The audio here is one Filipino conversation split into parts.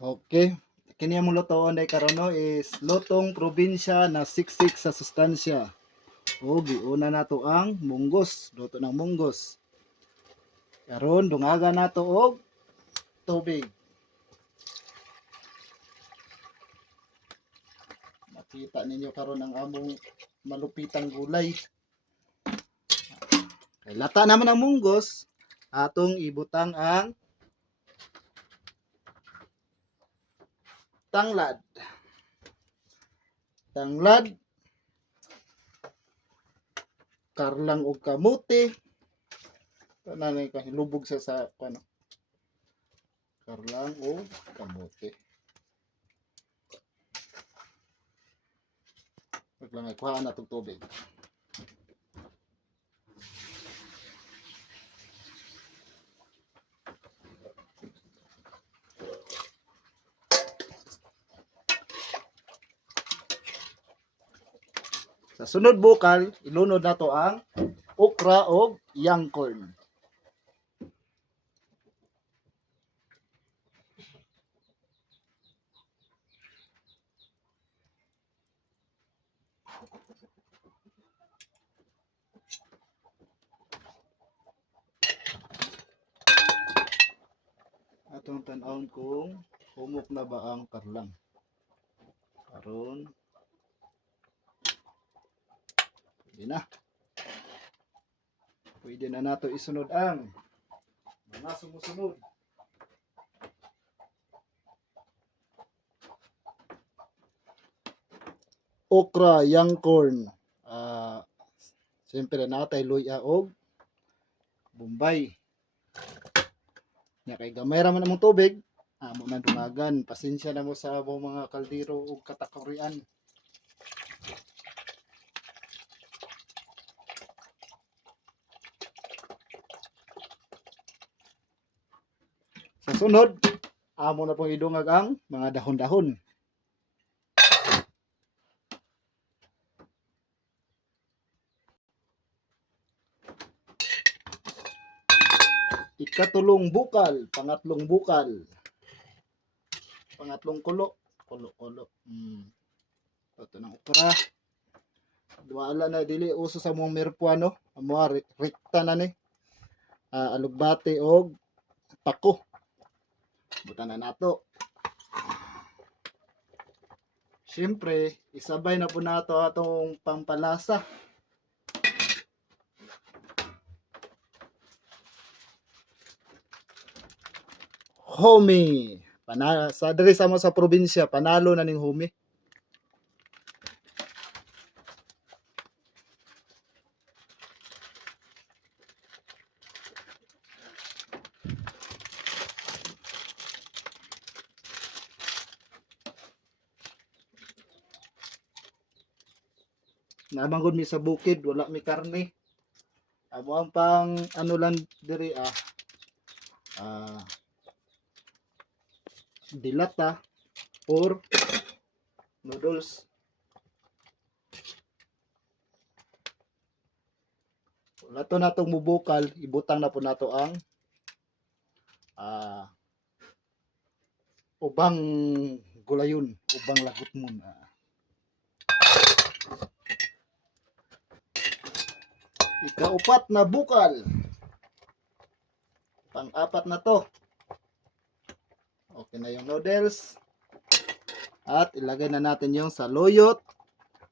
Okay. Kini among lutoon day karon no is lutong probinsya na siksik sa sustansya. O giuna nato ang munggos, luto ng munggos. Karon dungaga nato og tubig. Makita ninyo karon ang among malupitang gulay. Kay lata naman ang munggos, atong ibutang ang tanglad. Tanglad, karlang og kamuti. Tanay ka lubog sa ano. Karlang og kamuti. Wag lang kuhaan na tubig. Sa sunod bukal, ilunod nato ang okra o young corn. Atong tan-awon kung humok na ba ang karlang. Karon pwede na. Pwede na nato isunod ang mga sumusunod. Okra, young corn. Siyempre natay luya og bombay. Nya kay gamay ra man among tubig, amo man dumagan. Pasensya na mo sa mga kaldero ug katakurian. Sa sunod, amo na pong idungag ang mga dahon-dahon. Ikatulong bukal, pangatlong bukal. Pangatlong kulo, kulo. Ito ng okra. Wala na dili uso sa mong merpuano, amo rekta na ni. Alugbate og pako. Butan na nato. Siyempre, isabay na po nato atong pampalasa. Homi. Sa diri sa mo sa probinsya, panalo na ning homi. Namanggod mi sa bukid, wala mi karne. Amo ang pang ano lang diri dilata or noodles. Lato natong mubukal, ibutang na po nato ang ubang gulayon, ubang lagutmon. Ikaupat na bukal. Pang-apat na to. Okay na yung noodles. At ilagay na natin yung saluyot,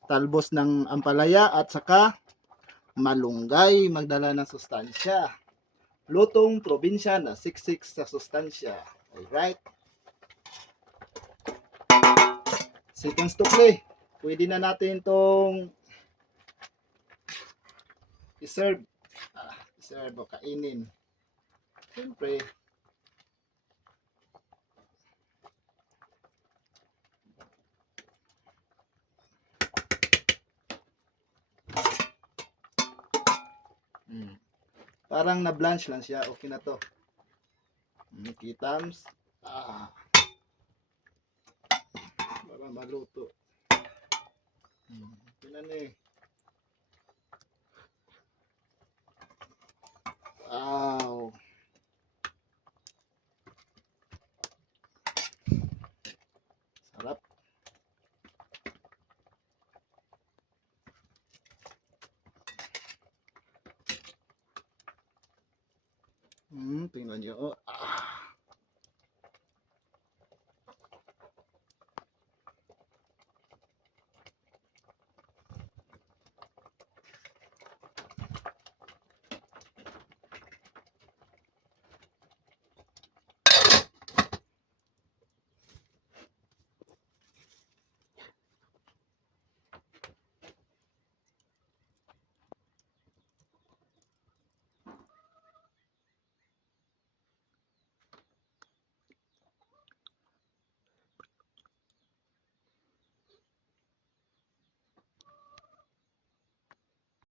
talbos ng ampalaya at saka malunggay, magdala ng sustansya. Lutong probinsya na siksik sa sustansya. Alright. Seconds to play. Pwede na natin itong i-serve. I-serve o kainin. Siyempre, parang na-blanch lang siya. Okay na to. Kitams. Para maluto. Okay na ni. Wow. tingnan nyo. Oh. Ah.